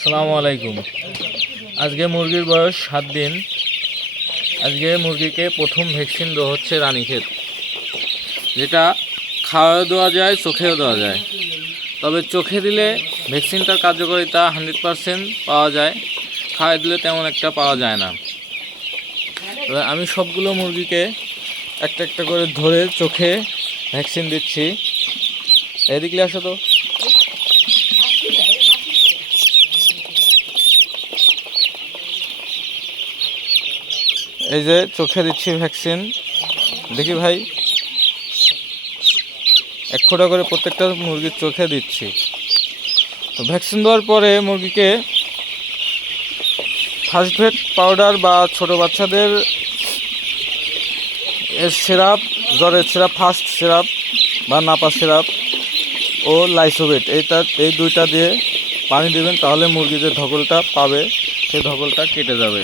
আসসালামু আলাইকুম। আজকে মুরগির বয়স 7 দিন। আজকে মুরগিকে প্রথম ভ্যাকসিন দেওয়া হচ্ছে রানীক্ষেত, যেটা খাওয়াও দেওয়া যায়, চোখেও দেওয়া যায়। তবে চোখে দিলে ভ্যাকসিনটার কার্যকারিতা 100% পাওয়া যায়, খাওয়াই দিলে তেমন একটা পাওয়া যায় না। তবে আমি সবগুলো মুরগিকে একটা একটা করে ধরে চোখে ভ্যাকসিন দিচ্ছি। এদিকে আসো তো। এই যে চোখে দিচ্ছি ভ্যাকসিন, দেখি ভাই, 1 ফোঁটা করে প্রত্যেকটা মুরগির চোখে দিচ্ছি। তো ভ্যাকসিন দেওয়ার পরে মুরগিকে ফার্স্ট ভেট পাউডার বা ছোট বাচ্চাদের সিরাপ, জ্বরের সিরাপ, ফার্স্ট সিরাপ বা নাপা সিরাপ ও লাইসোভেট, এই দুইটা দিয়ে পানি দেবেন, তাহলে মুরগি যে ধকলটা পাবে সেই ধকলটা কেটে যাবে।